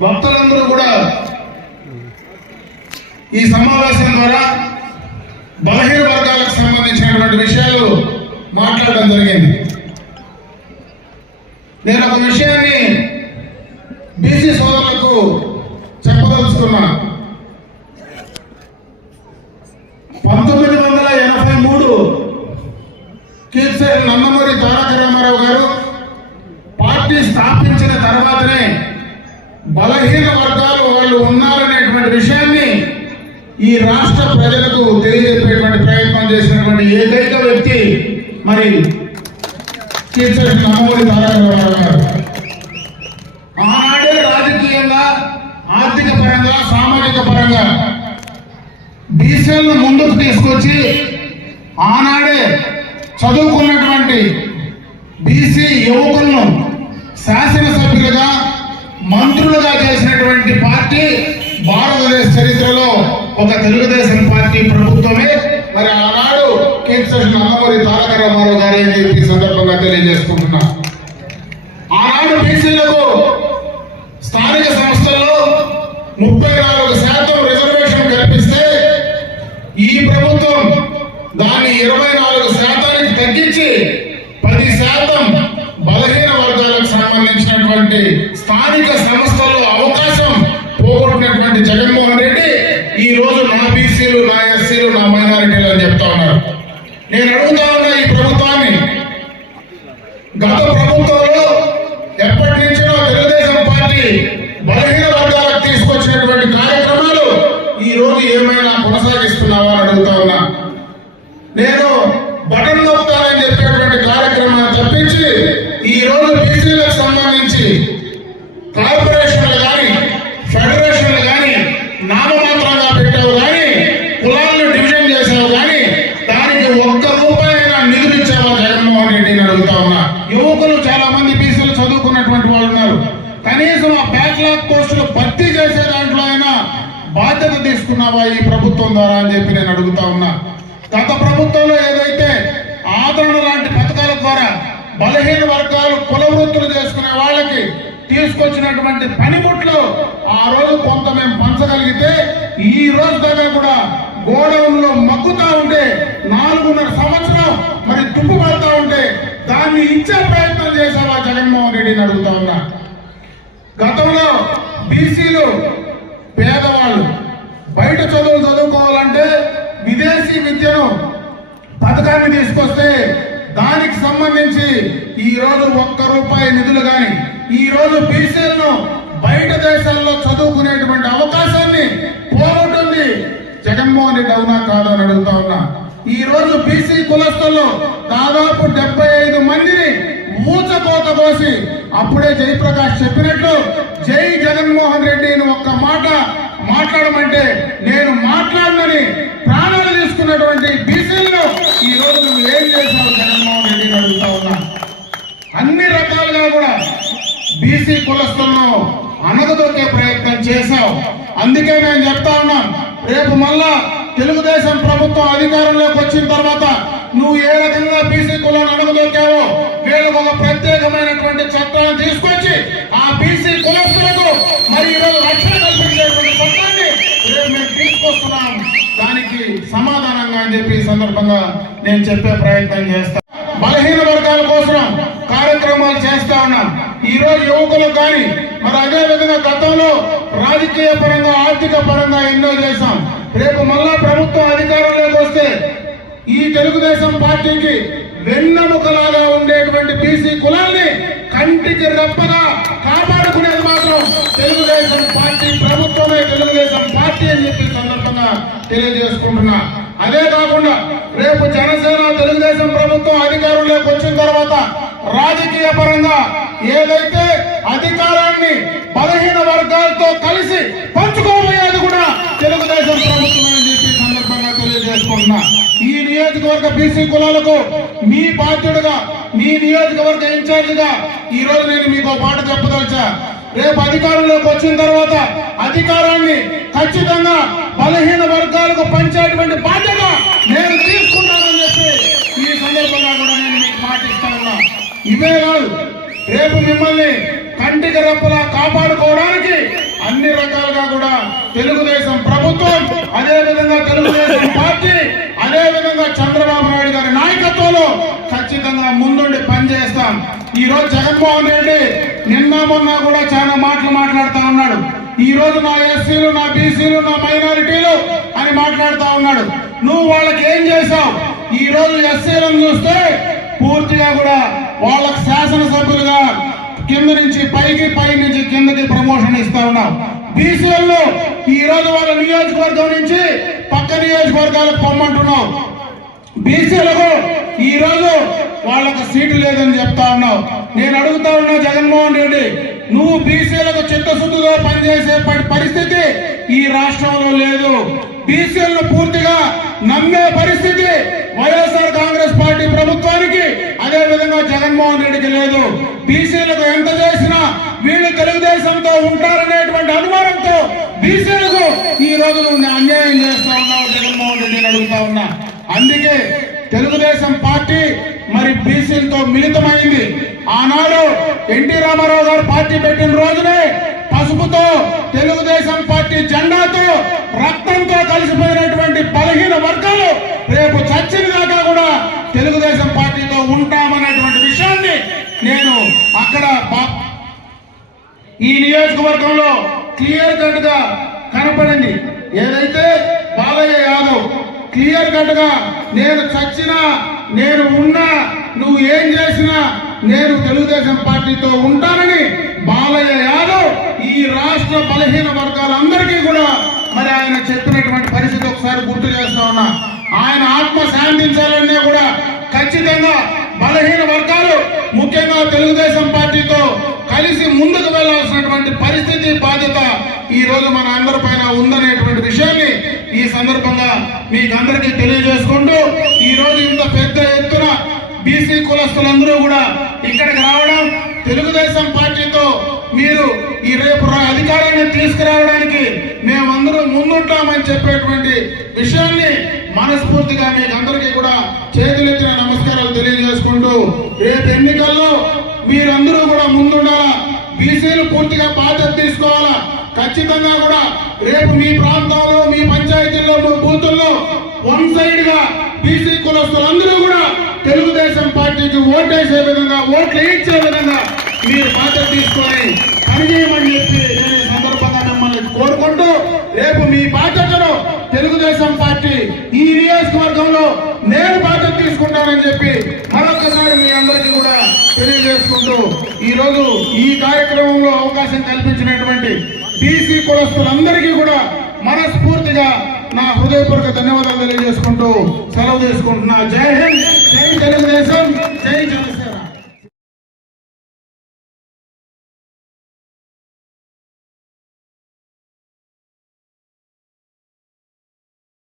భక్తులందరూ కూడా ఈ సమావేశం ద్వారా బలహీన వర్గాలకు సంబంధించినటువంటి విషయాలు మాట్లాడడం జరిగింది. నేను ఒక విషయాన్ని బీసీ సోదరులకు చెప్పదలుచుకున్నా. 1983 కీర్తిశేషులు నందమూరి తారక రామారావు గారు పార్టీ స్థాపించిన తర్వాతనే బలహీన వర్గాలు వాళ్ళు ఉన్నారనేటువంటి విషయాన్ని ఈ రాష్ట్ర ప్రజలకు తెలియజేసేటువంటి ప్రయత్నం చేసినటువంటి ఏకైక వ్యక్తి మరి కీర్తిశేషులు నందమూరి తారక రామారావు గారు. ఆనాడే రాజకీయంగా, ఆర్థిక పరంగా, సామాజిక పరంగా బీసీలను ముందుకు తీసుకొచ్చి ఆనాడే చదువుకున్నటువంటి బీసీ యువకులను శాసనసభ్యులుగా, మంత్రులుగా చేసినటువంటి పార్టీ భారతదేశ చరిత్రలో ఒక తెలుగుదేశం పార్టీ ప్రభుత్వమే. మరి ఆనాడు కీర్తిశేషులు నందమూరి తారక రామారావు గారు అని చెప్పి సందర్భంగా తెలియజేసుకుంటున్నా. ఆనాడు బీసీలకు స్థానిక సంస్థల్లో 34% రిజర్వేషన్ కల్పిస్తే ఈ ప్రభుత్వం దాన్ని 24% తగ్గించి 10% బలహీన వర్గాలకు సంబంధించినటువంటి స్థానిక సంస్థల్లో అవకాశం పోగొట్టినటువంటి జగన్మోహన్ రెడ్డి ఈ రోజు నా బీసీలు, నా ఎస్సీలు, నా మైనారిటీలు అని చెప్తా ఉన్నారు. నేను అడుగుతా ఉన్నా ఈ ప్రభుత్వాన్ని, గత ప్రభుత్వంలో ఎప్పటి నుంచో తెలుగుదేశం పార్టీ బలహీన వర్గాలకు తీసుకొచ్చినటువంటి కార్యక్రమాలు ఈ రోజు ఏమైనా కొనసాగిస్తున్నావా అని అడుగుతా ఉన్నా. నేను బటన్ నొక్కుతానని చెప్పేటువంటి కార్యక్రమాన్ని తప్పించి ఈ రోజు బీసీలకు సంబంధించి కార్పొరేషన్లు కానీ, ఫెడరేషన్లు కానీ నామమాత్రంగా పెట్టావు కానీ, కులాలను డివిజన్ చేసావు కానీ దానికి ఒక్క రూపాయైనా నిధులు ఇచ్చావా జగన్మోహన్ రెడ్డిని అడుగుతా ఉన్నా. యువకులు చాలా మంది బీసీలు చదువుకున్నటువంటి వాళ్ళు ఉన్నారు. కనీసం ఆ బ్యాక్లాగ్ పోస్టులు భర్తీ చేసే దాంట్లో అయినా బాధ్యత తీసుకున్నావా ఈ ప్రభుత్వం ద్వారా అని చెప్పి నేను అడుగుతా ఉన్నా. గత ప్రభుత్వంలో ఏదైతే ఆదరణ లాంటి పథకాల ద్వారా బలహీన వర్గాలు కుల వృత్తులు చేసుకునే వాళ్ళకి తీసుకొచ్చినటువంటి పనిముట్లు ఆ రోజు కొంత మేము పంచగలిగితే ఈ రోజు దాకా కూడా గోడౌన్లో మగ్గుతా ఉంటే 4.5 సంవత్సరం మరి తుప్పు పడతా ఉంటే దాన్ని ఇచ్చే ప్రయత్నం చేసావా జగన్మోహన్ రెడ్డిని అడుగుతా ఉన్నా. గతంలో బీసీలు పేదవాళ్ళు బయట చదువులు చదువుకోవాలంటే విదేశీ విద్యను పథకాన్ని తీసుకొస్తే దానికి సంబంధించి ఈ రోజు ఒక్క రూపాయి నిధులు కానీ, ఈ రోజు బీసీలను బయట దేశాల్లో చదువుకునేటువంటి అవకాశాన్ని పోగొట్టింది జగన్మోహన్ రెడ్డి. అవునా కాదా అని అడుగుతా ఉన్నా. ఈ రోజు బీసీ కులస్తుల్లో దాదాపు 75 మందిని మూచకోత కోసి అప్పుడే జయప్రకాష్ చెప్పినట్లు జై జగన్మోహన్ రెడ్డిని ఒక్క మాట మాట్లాడమంటే నేను మాట్లాడనని ప్రాణాలు తీసుకున్నటువంటి బీసీలను ఈ రోజు నువ్వు ఏం చేశావు జగన్మోహన్ రెడ్డిని అడుగుతా ఉన్నా. అన్ని రకాలుగా కూడా బీసీ కులస్తులను అనగదొక్కే ప్రయత్నం చేశావు. అందుకే నేను చెప్తా ఉన్నాం, రేపు మళ్ళా తెలుగుదేశం ప్రభుత్వం అధికారంలోకి వచ్చిన తర్వాత నువ్వు ఏ రకంగా బీసీ కులాన్ని అనగదొక్కావో వీళ్ళకు ఒక ప్రత్యేకమైనటువంటి చట్టాన్ని తీసుకొచ్చి ఆ బీసీ కులస్తులకు మరి ఈరోజు రక్షణ కల్పించేటువంటి చట్టాన్ని రేపు మేము తీసుకొస్తున్నాం. దానికి సమాధానంగా అని చెప్పి ఈ సందర్భంగా నేను చెప్పే ప్రయత్నం చేస్తాను. బలహీన వర్గాల కోసం కార్యక్రమాలు చేస్తా ఉన్నాం. ఈ రోజు యువకులకు కానీ మరి అదే విధంగా గతంలో రాజకీయ పరంగా, ఆర్థిక పరంగా ఎన్నో చేశాం. రేపు మళ్ళా ప్రభుత్వం అధికారంలోకి వస్తే ఈ తెలుగుదేశం పార్టీకి వెన్నెముకలాగా ఉండేటువంటి బీసీ కులాన్ని కంటికి రెప్పగా కాపాడుకునేది మాత్రం తెలుగుదేశం పార్టీ ప్రభుత్వమే, తెలుగుదేశం పార్టీ అని చెప్పి సందర్భంగా తెలియజేసుకుంటున్నా. అదే కాకుండా రేపు జనసేన తెలుగుదేశం ప్రభుత్వం అధికారంలోకి వచ్చిన తర్వాత రాజకీయ పరంగా ఏదైతే అధికారాన్ని బలహీన వర్గాలతో కలిసి పంచుకోబోయేది కూడా తెలుగుదేశం ప్రభుత్వం అని చెప్పి సందర్భంగా తెలియజేసుకుంటున్నా. ఈ నియోజకవర్గ బీసీ కులాలకు మీ బాధ్యుడుగా, మీ నియోజకవర్గ ఇన్ఛార్జిగా ఈ రోజు నేను మీకు మాట చెప్పదలిచా. రేపు అధికారంలోకి వచ్చిన తర్వాత అధికారాన్ని ఖచ్చితంగా బలహీన వర్గాలకు పంచేటువంటి బాధ్యత నేను తీసుకుంటానని చెప్పి ఈ సందర్భంగా కూడా నేను మీకు మాటిస్తా ఉన్నా. ఇవే కాదు, రేపు మిమ్మల్ని కంటికి రెప్పలా కాపాడుకోవడానికి అన్ని రకాలుగా కూడా తెలుగుదేశం ప్రభుత్వం, అదే విధంగా తెలుగుదేశం పార్టీ, అదే విధంగా చంద్రబాబు నాయుడు గారి నాయకత్వంలో ఖచ్చితంగా ముందుండి పనిచేస్తాం. ఈ రోజు జగన్మోహన్ రెడ్డి నిన్న మొన్న కూడా చాలా మాటలు మాట్లాడుతూ ఉన్నాడు. ఈ రోజు నా ఎస్సీలు, నా బీసీలు, నా మైనారిటీలు అని మాట్లాడుతూ ఉన్నాడు. నువ్వు వాళ్ళకి ఏం చేశావు? ఈ రోజు ఎస్సీలను చూస్తే పూర్తిగా కూడా వాళ్ళకి శాసనసభ్యులుగా కింద నుంచి పైకి, పై నుంచి కిందకి ప్రమోషన్ ఇస్తా ఉన్నావు. బీసీలలో ఈ రోజు వాళ్ళ నియోజకవర్గం నుంచి పక్క నియోజకవర్గాలకు పొమ్మంటున్నావు. బీసీలకు ఈ రోజు వాళ్ళకు సీటు లేదని చెప్తా ఉన్నావు. నేను అడుగుతా ఉన్నా జగన్మోహన్ రెడ్డి, నువ్వు బీసీలకు చిత్తశుద్ధితో పనిచేసే పరిస్థితి ఈ రాష్ట్రంలో లేదు. బీసీలను పూర్తిగా నమ్మే పరిస్థితి వైఎస్ఆర్ కాంగ్రెస్ పార్టీ ప్రభుత్వానికి, అదే విధంగా జగన్మోహన్ రెడ్డికి లేదు. బీసీలకు ఎంత చేసినా వీళ్ళు తెలుగుదేశంతో ఉంటారనేటువంటి అనుమానంతో బీసీలకు ఈ రోజు నువ్వు అన్యాయం చేస్తా ఉన్నావు జగన్మోహన్ రెడ్డిని అడుగుతా ఉన్నా. అందుకే తెలుగుదేశం పార్టీ మరి బీసీలతో మిళితమైంది. ఆనాడు ఎన్టీ రామారావు గారు పార్టీ పెట్టిన రోజునే పసుపుతో తెలుగుదేశం పార్టీ జెండాతో రక్తంతో కలిసిపోయినటువంటి బలహీన వర్గాలు రేపు చచ్చిన దాకా కూడా తెలుగుదేశం పార్టీతో ఉంటామనేటువంటి విషయాన్ని నేను అక్కడ ఈ నియోజకవర్గంలో క్లియర్ కట్ గా కనపడింది. ఏదైతే బాలయ్య యాదవ్ క్లియర్ కట్ గా నేను చచ్చినా, నేను ఉన్నా, నువ్వు ఏం చేసినా నేను తెలుగుదేశం పార్టీతో ఉంటానని బాలయ్య యాదవ్ ఈ రాష్ట్ర బలహీన వర్గాలందరికీ కూడా మరి ఆయన చెప్పినటువంటి పరిస్థితి ఒకసారి గుర్తు చేస్తా ఉన్నా. ఆయన ఆత్మ శాంతించాలనే కూడా ఖచ్చితంగా బలహీన వర్గాలు ముఖ్యంగా తెలుగుదేశం పార్టీతో కలిసి ముందుకు వెళ్లాల్సినటువంటి పరిస్థితి, బాధ్యత ఈ రోజు మన అందరి పైన ఉందనేటువంటి విషయాన్ని ఈ సందర్భంగా మీకు అందరికీ తెలియజేసుకుంటూ, ఈ రోజు ఇంత పెద్ద ఎత్తున బీసీ కులస్తులందరూ కూడా ఇక్కడికి రావడం, తెలుగుదేశం పార్టీతో మీరు ఈ రేపు అధికారాన్ని తీసుకురావడానికి మేమందరూ ముందుంటామని చెప్పేటువంటి విషయాన్ని మనస్ఫూర్తిగా మీకు అందరికీ కూడా చేతులెత్తిన నమస్కారాలు తెలియజేసుకుంటూ, రేపు ఎన్నికల్లో మీరందరూ కూడా ముందుండాలా. బీసీలు పూర్తిగా బాధ్యత తీసుకోవాలా. ఖచ్చితంగా కూడా రేపు మీ ప్రాంతాల్లో, మీ పంచాయతీల్లో, మీ బూతుల్లో వన్ సైడ్ గా బీసీ కులస్తులందరూ కూడా తెలుగుదేశం పార్టీకి ఓటేసే విధంగా, ఓట్లు ఇచ్చే విధంగా మీరు బాధ్యత తీసుకొని పనిచేయమని చెప్పి నేను ఈ సందర్భంగా మిమ్మల్ని కోరుకుంటూ, రేపు మీ బాధ్యతను తెలుగుదేశం పార్టీ ఈ నియోజకవర్గంలో నేను బాధ్యత తీసుకుంటానని చెప్పి మరొకసారి మీ అందరికీ కూడా తెలియజేసుకుంటూ, ఈ రోజు ఈ కార్యక్రమంలో అవకాశం కల్పించినటువంటి బీసీ కులస్తులందరికీ కూడా మనస్ఫూర్తిగా నా హృదయపూర్వక ధన్యవాదాలు తెలియజేసుకుంటూ సెలవు తీసుకుంటున్నా. జై హింద్, జై తెలుగుదేశం, జై జనసేన.